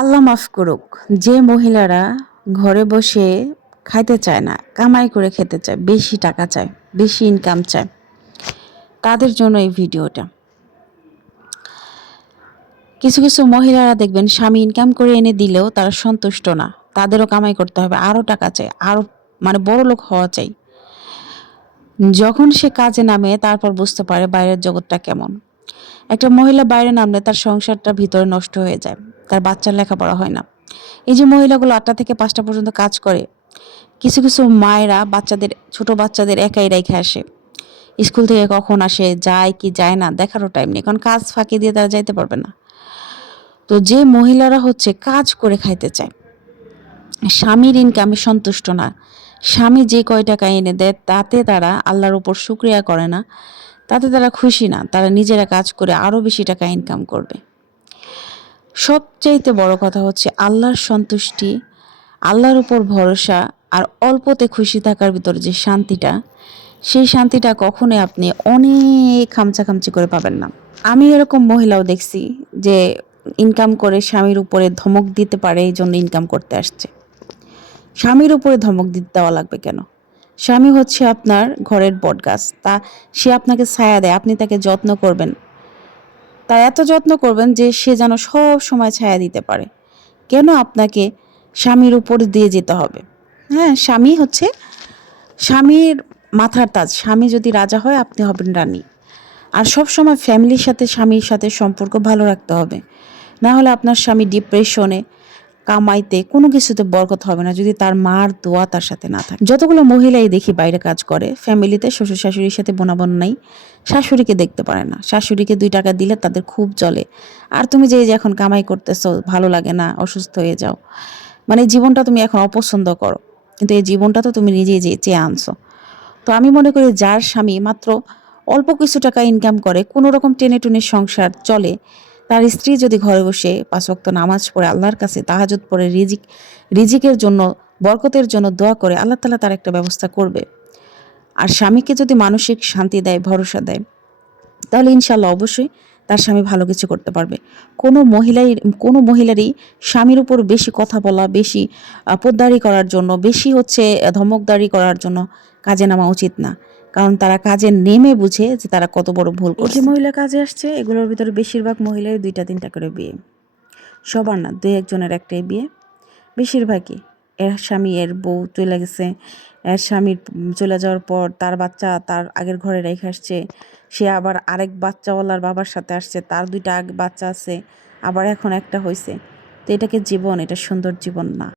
আল্লাহ মাফ করুক, যে মহিলারা ঘরে বসে খাইতে চায় না, কামাই করে খেতে চায়, বেশি টাকা চায়, বেশি ইনকাম চায়, তাদের জন্য এই ভিডিওটা। কিছু কিছু মহিলারা দেখবেন স্বামী ইনকাম করে এনে দিলেও তারা সন্তুষ্ট না, তাদেরও কামাই করতে হবে, আরও টাকা চাই, আরও মানে বড় লোক হওয়া চাই। যখন সে কাজে নামে তারপর বুঝতে পারে বাইরের জগৎটা কেমন। একটা মহিলা বাইরে নামলে তার সংসারটা ভিতরে নষ্ট হয়ে যায়, তার বাচ্চার লেখাপড়া হয় না। এই যে মহিলাগুলো 8টা থেকে 5টা পর্যন্ত কাজ করে, কিছু কিছু মায়েরা ছোট বাচ্চাদের একাই রেখে আসে, স্কুল থেকে কখন আসে, যায় কি যায় না দেখারও টাইম নেই, কারণ কাজ ফাঁকি দিয়ে তারা যাইতে পারবে না। তো যে মহিলারা কাজ করে খাইতে চায়, স্বামীর ইনকামে সন্তুষ্ট না, স্বামী যে কয় টাকা এনে দেয় তাতে তারা আল্লাহর উপর শুকরিয়া করে না, তাতে তারা খুশি না, তারা নিজেরা কাজ করে আরও বেশি টাকা ইনকাম করবে। সবচাইতে বড় কথা হচ্ছে আল্লাহর সন্তুষ্টি, আল্লাহর উপর ভরসা, আর অল্পতে খুশি থাকার ভিতরে যে শান্তিটা, সেই শান্তিটা কখনোই আপনি অনেক খামচাখামচি করে পাবেন না। আমি এরকম মহিলাও দেখছি যে ইনকাম করে স্বামীর উপরে ধমক দিতে পারে, এই জন্য ইনকাম করতে আসছে। স্বামীর উপরে ধমক দিতে দেওয়া লাগবে কেন? স্বামী হচ্ছে আপনার ঘরের বটগাছ, সে আপনাকে ছায়া দেয়, আপনি তাকে যত্ন করবেন, তার এত যত্ন করবেন যে সে যেন সব সময় ছায়া দিতে পারে। কেন আপনাকে স্বামীর উপর দিয়ে যেতে হবে? হ্যাঁ, স্বামীর মাথার তাজ। স্বামী যদি রাজা হয়, আপনি হবেন রানী। আর সব সময় ফ্যামিলির সাথে, স্বামীর সাথে সম্পর্ক ভালো রাখতে হবে, না হলে আপনার স্বামী ডিপ্রেশনে, কামাইতে, কোনো কিছুতে বরকত হবে না যদি তার মার দোয়া তার সাথে না থাকে। যতগুলো মহিলাই দেখি বাইরে কাজ করে, ফ্যামিলিতে শ্বশুর শাশুড়ির সাথে বোনাবোন নাই, শাশুড়িকে দেখতে পারে না, শাশুড়িকে 2 টাকা দিলে তাদের খুব চলে। আর তুমি যে এখন কামাই করতেছো, ভালো লাগে না, অসুস্থ হয়ে যাও, মানে জীবনটা তুমি এখন অপছন্দ করো, কিন্তু এই জীবনটা তো তুমি নিজেই চেয়ে আনছো। তো আমি মনে করি যার স্বামী মাত্র অল্প কিছু টাকা ইনকাম করে, কোনো রকম টেনে টুনে সংসার চলে, তার স্ত্রী যদি ঘরে বসে 5 ওয়াক্ত নামাজ পড়ে, আল্লাহর কাছে তাহাজ্জুদ পড়ে, রিজিকের জন্য, বরকতের জন্য দোয়া করে, আল্লাহ তাআলা তার একটা ব্যবস্থা করবে। আর স্বামীকে যদি মানসিক শান্তি দেয়, ভরসা দেয়, তাহলে ইনশাল্লাহ অবশ্যই তার স্বামী ভালো কিছু করতে পারবে। কোনো মহিলারই স্বামীর উপর বেশি কথা বলা, বেশি পোদ্দারি করার জন্য, বেশি ধমকদারি করার জন্য কাজে নামা উচিত না। কারণ তারা কাজে নেমে বুঝে যে তারা কত বড় ভুল করছে। যে মহিলা কাজে আসছে, এগুলোর ভিতরে বেশিরভাগ মহিলার 2টা 3টা করে বিয়ে, সবার না, 2-1 জনের একটাই বিয়ে। বেশিরভাগই এর স্বামী, এর বউ চলে গেছে, এর স্বামী চলে যাওয়ার পর তার বাচ্চা তার আগের ঘরে রেখে আসছে, সে আবার আরেক বাচ্চাওয়ালার বাবার সাথে আসছে, তার 2টা বাচ্চা আছে, আবার এখন একটা হয়েছে। তো এটাকে জীবন, এটা সুন্দর জীবন না।